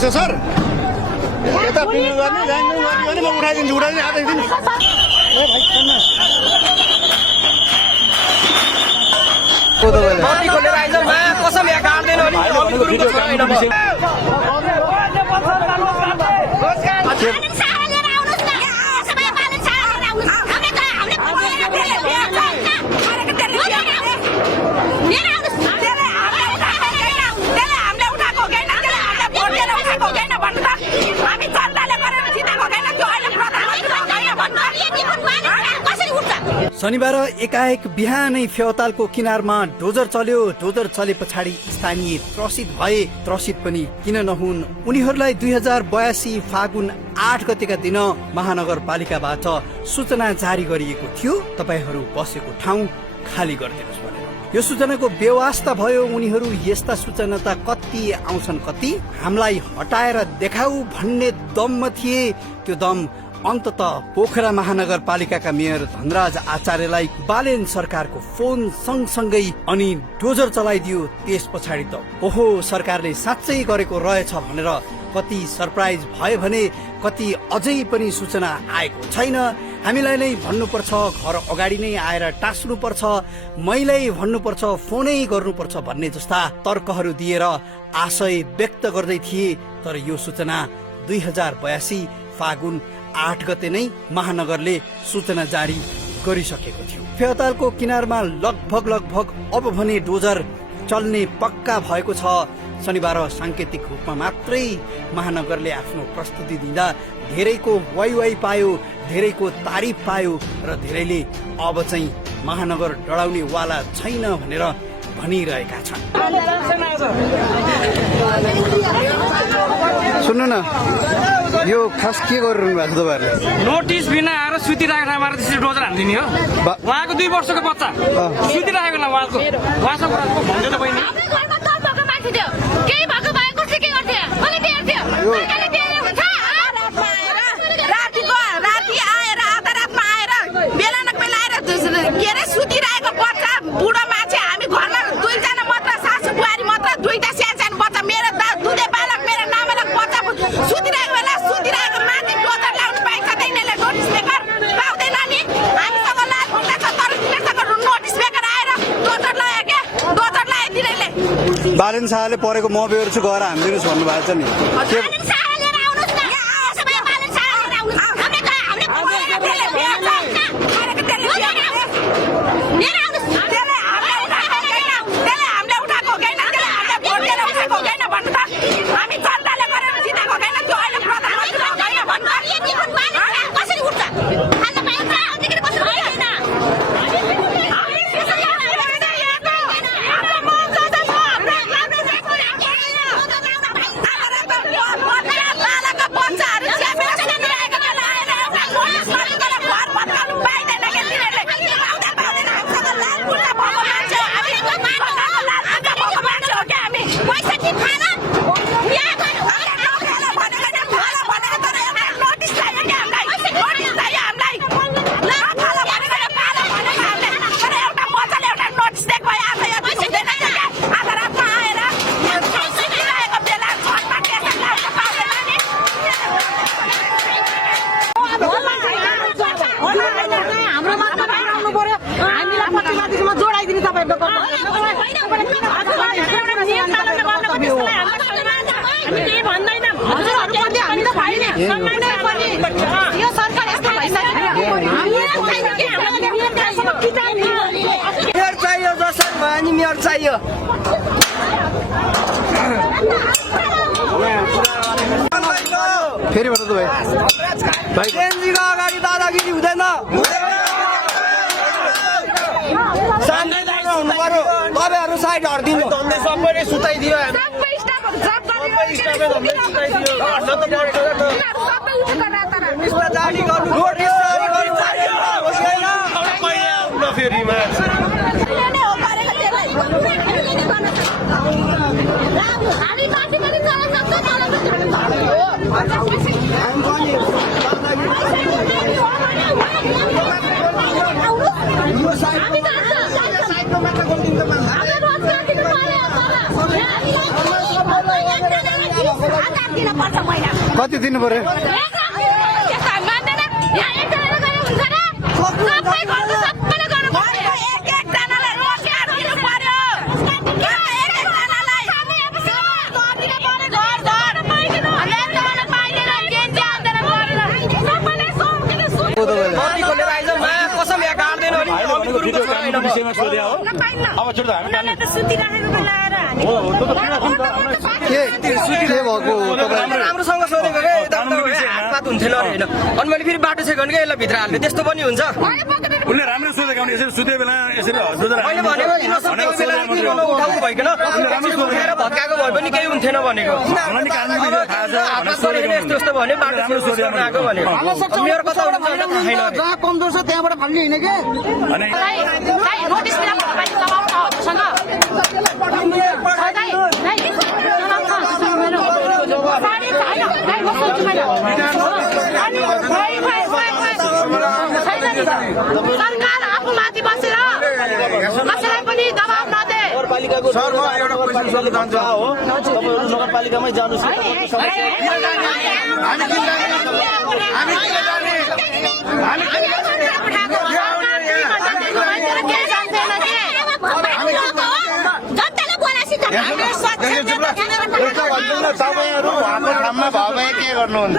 छ सर यता पिङ गर्ने ल्यान्डिङ गर्ने भने म उठाइदिन्छु आदैदिन ए भाइ सुन्न कति खोलेर आइज मा कसम यहाँ गाड्दैन अनि शनिबार एकाएक बिहानै फेवातालको किनारमा डोजर चल्यो। डोजर चले पछाडि स्थानीय त्रसित भए। त्रसित पनि किन नहुन्, उनीहरूलाई 2082 फागुन 8 गतेका दिन महानगरपालिकाबाट सूचना जारी गरिएको थियो, तपाईहरू बसेको ठाउँ खाली गरिदिनुहोस् भनेर। यो सूचनाको बेवास्ता भयो। उनीहरू यस्ता सूचना त कति आउँछन् कति, हामीलाई हटाएर देखाऊ भन्ने दममा थिए। त्यो दम अन्ततः पोखरा महानगरपालिकाका मेयर धनराज आचार्यलाई बालेन सरकारको फोन सँगसँगै अनि डोजर चलाइदियो। त्यस पछाडि त ओहो सरकारले साँच्चै गरेको रहेछ भनेर कति सरप्राइज भयो भने कति अझै पनि सूचना आएको छैन। हामीलाई नै भन्नुपर्छ, घर अगाडि नै आएर टाँस्नुपर्छ, मैलै भन्नुपर्छ, फोनै गर्नुपर्छ भन्ने जस्ता तर्कहरू दिएर आशय व्यक्त गर्दै थिए। तर यो सूचना 2082 फागुन 8 गते नै महानगरले सूचना जारी गरिसकेको थियो। फेवातालको किनारमा लगभग अब भने डोजर चल्ने पक्का भएको छ। शनिबार सांकेतिक रूपमा मात्रै महानगरले आफ्नो प्रस्तुति दिँदा धेरैको वाइ पायो, धेरैको तारिफ पायो र धेरैले अब चाहिँ महानगर डराउने वाला छैन भनेर भनिरहेका छन्। सुन्नु न, यो खास के गरिरहनु भएको तपाईँहरूले? नोटिस बिना आएर सुतिरहेको ठाउँमा त्यसरी डोजर हालिदिने हो। उहाँको 2 वर्षको बच्चा सुतिरहेको न उहाँसँग भन्दै त बहिनी बालेन शाहले परेको म बेहोर्छु गएर हालिदिनुहोस् भन्नुभएको छ नि। चाहियो फेरि भन्नु भाइ एनजीको अगाडि दादागिरी हुँदैन। हुनु पर्यो, तपाईँहरू साइड हटिदिनु। सबैले सुताइदियो, कति दिनु पर्यो कसम यहाँ काट्दैन के भएको राम्रोसँग सोधेको क्या हातपात हुन्थेन अरे होइन अनि मैले फेरि बाटो छेक्यो भने यसलाई भित्र हाल्ने त्यस्तो पनि हुन्छ उनले राम्रो सोधेको भने यसरी सुते बेला यसरी मैले भनेको किन उठाउनु भइकन उठेर भत्काएको भए पनि केही हुन्थेन भनेको यस्तो यस्तो भन्यो बाटो सोधेर आएको भनेको मेरो कता जहाँ कमजोर छ त्यहाँबाट फाल्ने होइन के सरकार आफू माथि बसेर कसैलाई पनि दबाब नदे सर म एउटा क्वेसन सोध्न चाहन्छु हो तपाईहरु नगरपालिकामै जानुस् तपाईँहरू उहाँको ठाउँमा भयो भने के गर्नुहुन्छ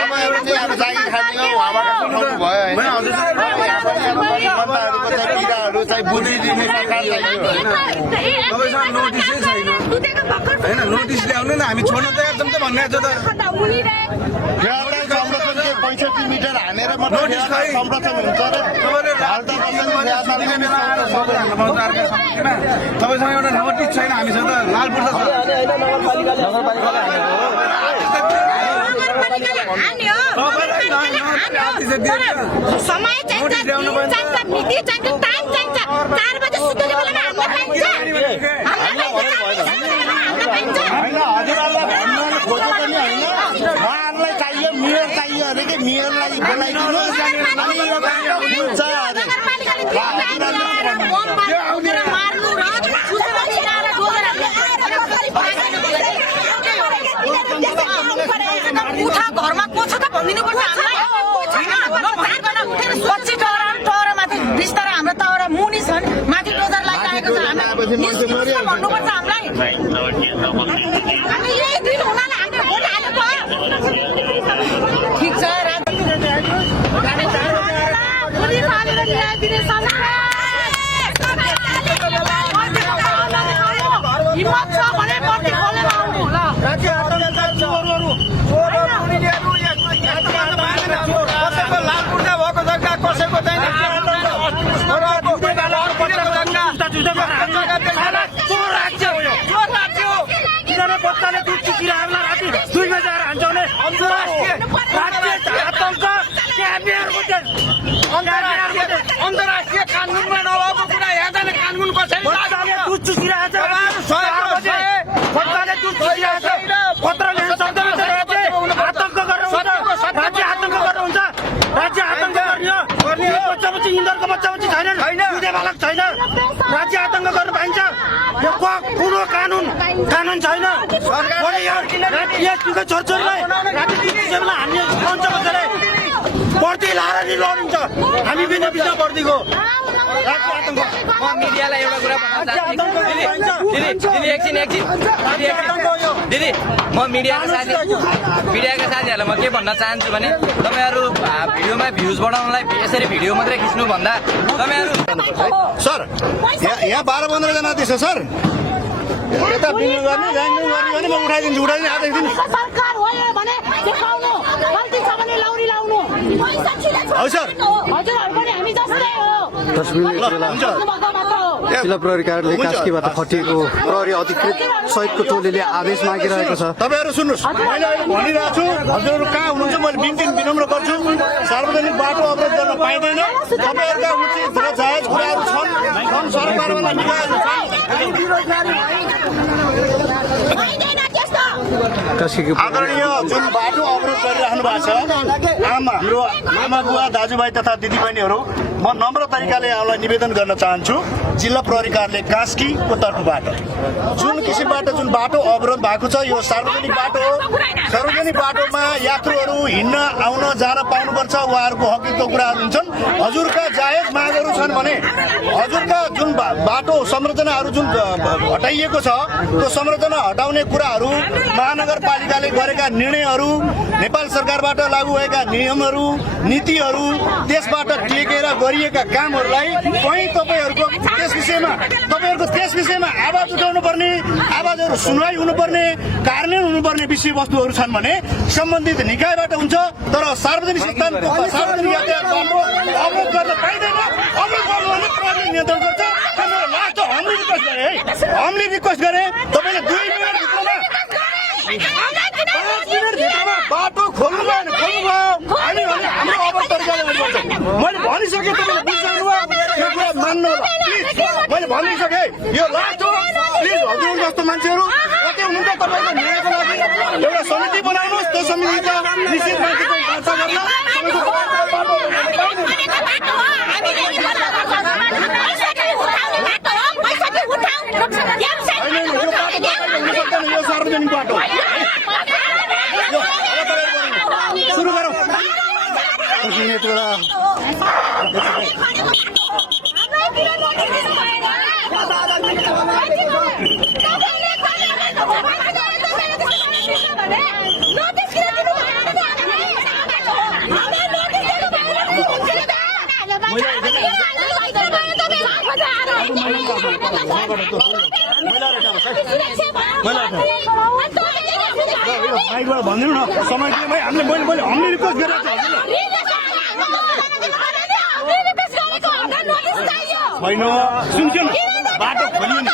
तपाईँहरू चाहिँ अब जागिर खाने उहाँबाट उठाउनु भयो होइन किराहरू चाहिँ बुझिदिने सरकार चाहियो होइन नोटिस ल्याउनु न हामी छोड्न तयार छौँ त भन्ने छ त 65 मिटर हानेर मात्रै संरक्षण हुन्छ र तपाईँसँग एउटा नोटिस छैन हामीसँग त लालपुर समय चाहिन्छ मिति चाहिन्छ टाइम चाहिन्छ 4 बजे सुत्ने बेलामा हाम्रो पाइन्छ उहाँहरूलाई चाहियो मेयर चाहियो अरे कि मेयरलाई बोलाइदिनुहोस् घरमा को छ त भनिदिनु पर्छ पछि टरमाथि बिस्तारै हाम्रो त एउटा मुनि छन् माथि डोजर लागिरहेको छ हामीलाई भन्नुपर्छ हामीलाई हामी यही दिन हुनाले हामीले भोट हालेको ठिक छ पुलिस हालेर ल्याइदिने हिम्मत छ भने बत्ती खोलेर आउनु होला कसैको लालपुर्जा भएको जग्गा कसैको बच्चाले दुध किराहरूलाई राति 2 बजे आएर हान्छ भने अन्तर्राष्ट्रिय कानुनमा नभएको कुरा यहाँ जाने कानुन कसैले दुध चुसिरहेको छ बच्चाले दुध चुसिरहेको छ पत्र लेख्न सक्दैन आतंक गरेर हुन्छ राज्य आतंक गरेर हुन्छ राज्य आतंक गर्ने बच्चा बच्ची इन्दरको बच्चा बच्ची छैनन् दुधे बालक छैन राज्य आतंक गर्न पाइन्छ यो कुरो कानुन छैन यस्तोको छोरछोरीलाई राति बेला हामीले पञ्च बजेर बढ्ती लाएर नि लडिन्छ हामी बिना बिना बढ्तीको मिडियालाई एउटा कुरा दिदी म मिडियाका साथीहरूलाई म के भन्न चाहन्छु भने तपाईँहरू भिडियोमा भ्युज बढाउनलाई यसरी भिडियो मात्रै खिच्नु भन्दा तपाईँहरू सर यहाँ 12-15 जना थिएछ सर यता बिल गर्ने जान्नु गर्ने भने म उठाइदिन्छु आजै दिन सरकार हो भने देखाउनु गल्ती छ भने लाउरी लाउनु हो सर हजुरहरु पनि हामी जस्तै हो जिल्ला प्रहरी कार्यालय कास्कीबाट खटिएको प्रहरी अधिकृत सहितको टोलीले आदेश मागिरहेको छ तपाईहरु सुन्नुस् मैले अहिले भनिरहेको छु हजुरहरु कहाँ हुनुहुन्छ मैले बिन्ती विनम्र गर्छु सार्वजनिक बाटो अवरोध गर्न पाइदैन तपाईहरुका उचित र जायज कुराहरु छन् सरकारवाला निकायहरु छन् निकासीको आदरणीय जुन बाटो अवरोध गरिराख्नु भएको छ हाम्रो आमा बुवा दाजुभाइ तथा दिदीबहिनीहरू म नम्र तरिकाले यहाँलाई निवेदन गर्न चाहन्छु जिल्ला प्रहरी कार्यालय कास्कीको तर्फबाट जुन किसिमबाट जुन बाटो अवरोध भएको छ यो सार्वजनिक बाटो हो। सार्वजनिक बाटोमा यात्रुहरू हिँड्न आउन जान पाउनुपर्छ, उहाँहरूको हकको कुराहरू हुन्छन्। हजुरका जायज मागहरू छन् भने हजुरका जुन बाटो संरचनाहरू जुन हटाइएको छ त्यो संरचना हटाउने कुराहरू महानगरपालिकाले गरेका निर्णयहरू, नेपाल सरकारबाट लागू भएका नियमहरू, नीतिहरू, त्यसबाट टेकेर गरिएका कामहरूलाई कहीँ तपाईँहरूको त्यस विषयमा आवाज उठाउनु पर्ने, आवाजहरू सुनवाई हुनुपर्ने, कार्यान्वयन हुनुपर्ने विषयवस्तुहरू छन् भने सम्बन्धित निकायबाट हुन्छ। तर सार्वजनिक स्थानको सार्वजनिक यातायात बाटो अवरोध गर्न पाइँदैन। अवरोध गर्नु भने प्रहरीले नियन्त्रण गर्छ। लास्ट हामीले रिक्वेस्ट गरे तपाईँले 2 मिनट भित्रमा 5 मिनट भित्रमा बाटो खोल्नु भयो हामी भने हाम्रो अवरोध तरिकाले गर्छ। मैले भनिसकेँ, तपाईँले बुझ्नु भयो, यो कुरा मान्नु होला प्लिज। मैले भनिसकेँ यो लास्ट हो प्लिज। हजुर जस्तो मान्छेहरू कति हुनुहुन्छ तपाईँको न्यायको लागि एउटा समिति बनाउनुहोस्, त्यो समितिका निश्चित मान्छेको वार्ता गर्न यो सार्वजनिक बाटो सुरु गरौँ। माइकबाट भनिदिनु न समय हामीले रिक्वेस्ट गरेको छ होइन सुन्छु न बाटो खोलियो नि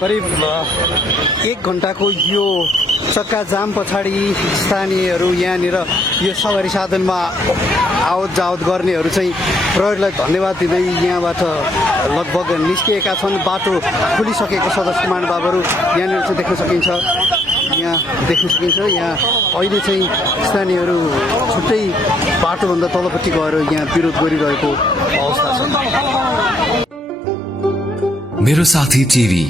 करिब 1 घण्टाको यो चक्का जाम पछाडि स्थानीयहरू यहाँनिर यो सवारी साधनमा आवत जावत गर्नेहरू चाहिँ प्रहरीलाई धन्यवाद दिँदै यहाँबाट लगभग निस्किएका छन्। बाटो खुलिसकेको सदस्य महानुभावहरू यहाँनिर चाहिँ देख्न सकिन्छ। यहाँ अहिले चाहिँ स्थानीयहरू छुट्टै बाटोभन्दा तलपट्टि गएर यहाँ विरोध गरिरहेको अवस्था छ। मेरो साथी टिभी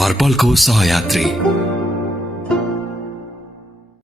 हर पलको सहयात्री।